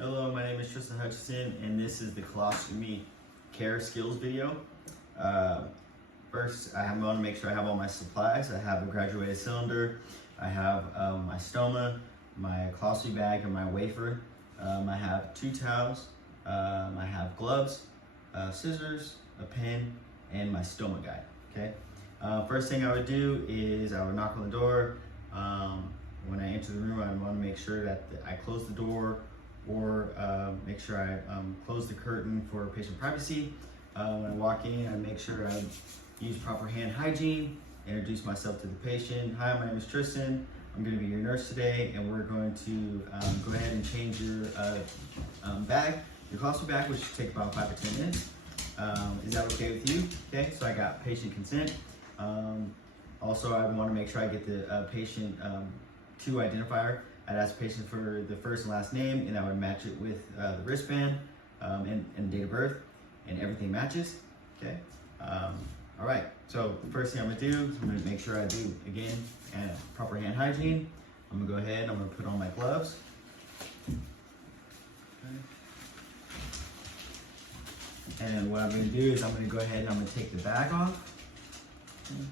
Hello, my name is Tristan Hutchison, and this is the Colostomy care skills video. First, I want to make sure I have all my supplies. I have a graduated cylinder, I have my stoma, my colostomy bag, and my wafer. I have 2 towels, I have gloves, scissors, a pen, and my stoma guide. Okay. First thing I would do is I would knock on the door. When I enter the room, I want to make sure that I close the door, or make sure I close the curtain for patient privacy. When I walk in, I make sure I use proper hand hygiene, introduce myself to the patient. Hi, my name is Tristan. I'm going to be your nurse today, and we're going to go ahead and change your bag, your colostomy bag, which should take about 5 or 10 minutes. Is that okay with you? Okay, so I got patient consent. Also, I want to make sure I get the patient to identifier. I'd ask the patient for the first and last name, and I would match it with the wristband and date of birth, and everything matches. Okay. All right. So the first thing I'm gonna do is I'm gonna make sure I do again proper hand hygiene. I'm gonna go ahead and I'm gonna put on my gloves. Okay. And what I'm gonna do is I'm gonna go ahead and I'm gonna take the bag off. Okay.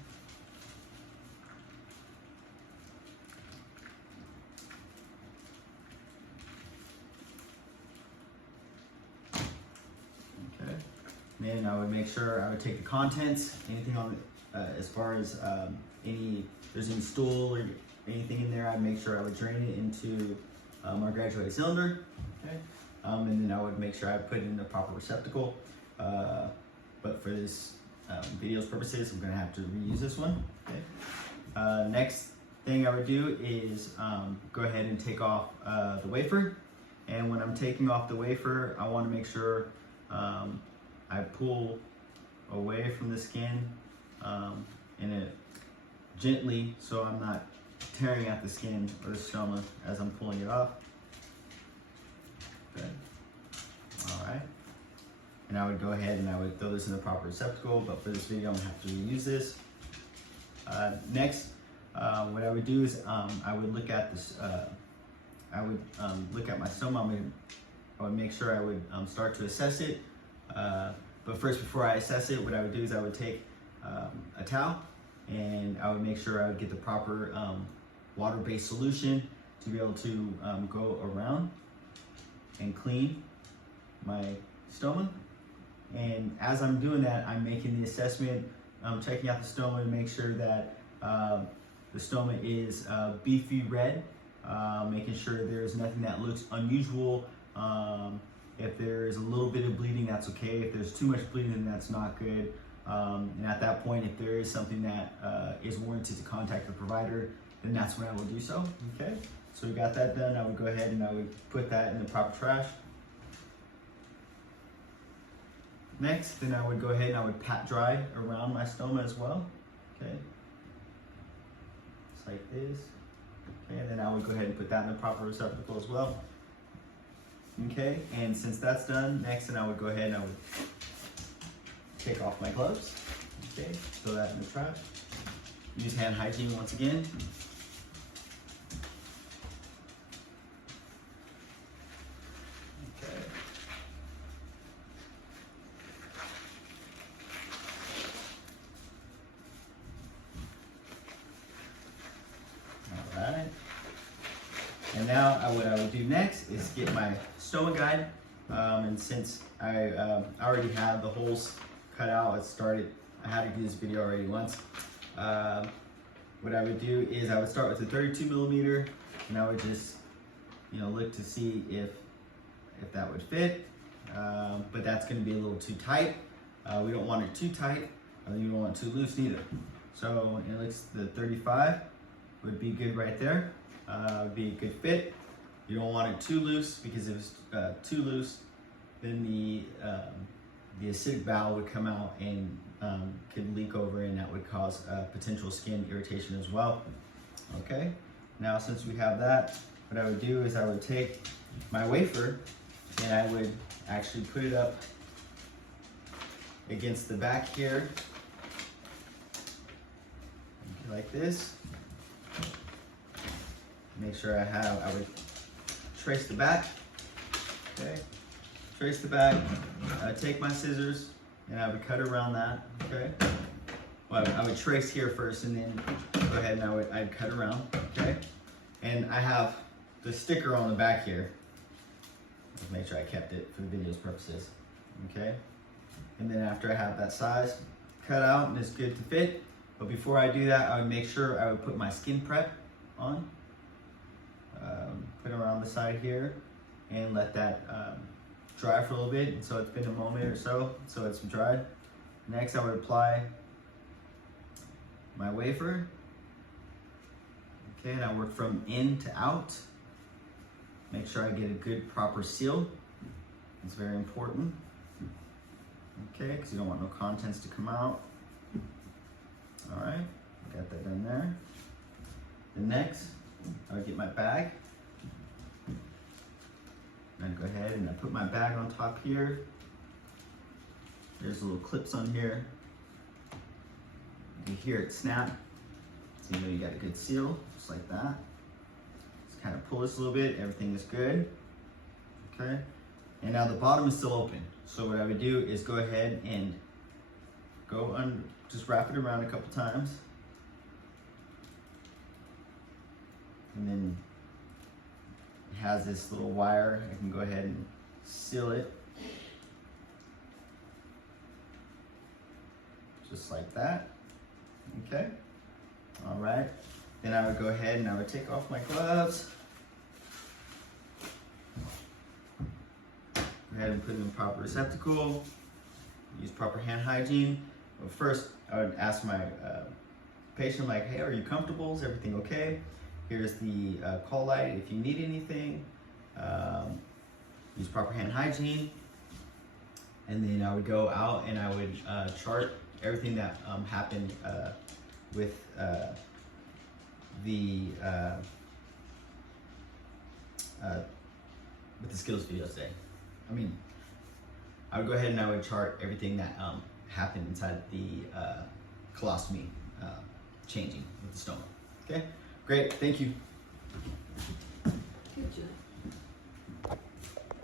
Then I would make sure I would take the contents, anything on as far as there's any stool or anything in there, I'd make sure I would drain it into our graduated cylinder. Okay. And then I would make sure I put it in the proper receptacle. But for this video's purposes, I'm gonna have to reuse this one. Okay. Next thing I would do is go ahead and take off the wafer. And when I'm taking off the wafer, I want to make sure I pull away from the skin gently, so I'm not tearing at the skin or the stoma as I'm pulling it off. Good. All right. And I would go ahead and I would throw this in the proper receptacle, but for this video I'm gonna have to reuse this. Next, what I would do is I would look at this. I would look at my stoma. I would make sure I would start to assess it. But first, before I assess it, what I would do is I would take a towel, and I would make sure I would get the proper water-based solution to be able to go around and clean my stoma. And as I'm doing that, I'm making the assessment, checking out the stoma to make sure that the stoma is beefy red, making sure there's nothing that looks unusual. If there's a little bit of bleeding, that's okay. If there's too much bleeding, then that's not good. And at that point, if there is something that is warranted to contact the provider, then that's when I will do so. Okay, so we got that done. I would go ahead and I would put that in the proper trash. Next, then I would go ahead and I would pat dry around my stoma as well. Okay, just like this. Okay, and then I would go ahead and put that in the proper receptacle as well. Okay, and since that's done, next then I would go ahead and I would take off my gloves. Okay, throw that in the trash. Use hand hygiene once again. Okay. All right. And now what I would do next is get my stoma guide, and since I already have the holes cut out, I had to do this video already once. What I would do is I would start with a 32 millimeter, and I would just look to see if that would fit, but that's going to be a little too tight. We don't want it too tight, and you don't want it too loose neither. So it looks the 35 would be good right there. Would be a good fit. You don't want it too loose, because if it's too loose, then the acidic bowel would come out and could leak over, and that would cause potential skin irritation as well. Okay, now since we have that, what I would do is I would take my wafer and I would actually put it up against the back here, like this. Make sure I would trace the back, Okay, trace the bag. I take my scissors and I would cut around that. Okay, well, I would trace here first and then go ahead and I'd cut around. Okay, and I have the sticker on the back here. Let's make sure I kept it for the video's purposes. Okay, and then after I have that size cut out and it's good to fit, but before I do that, I would make sure I would put my skin prep on. Put it around the side here and let that dry for a little bit. And so it's been a moment or so it's dried. Next, I would apply my wafer. Okay, and I work from in to out. Make sure I get a good proper seal. It's very important. Okay, because you don't want no contents to come out. All right, got that done there. Then next, I would get my bag. And I go ahead and I put my bag on top here. There's little clips on here. You can hear it snap. So you know you got a good seal, just like that. Just kind of pull this a little bit, everything is good. Okay, and now the bottom is still open. So what I would do is go ahead and just wrap it around a couple times. And then it has this little wire. I can go ahead and seal it. Just like that. Okay. All right. Then I would go ahead and I would take off my gloves. Go ahead and put them in proper receptacle. Use proper hand hygiene. But first, I would ask my patient, like, hey, are you comfortable? Is everything okay? Here's the call light if you need anything. Use proper hand hygiene. And then I would go out and I would chart everything that happened with the skills video today. I would go ahead and I would chart everything that happened inside the colostomy changing with the stoma. Okay, great, thank you. Good job.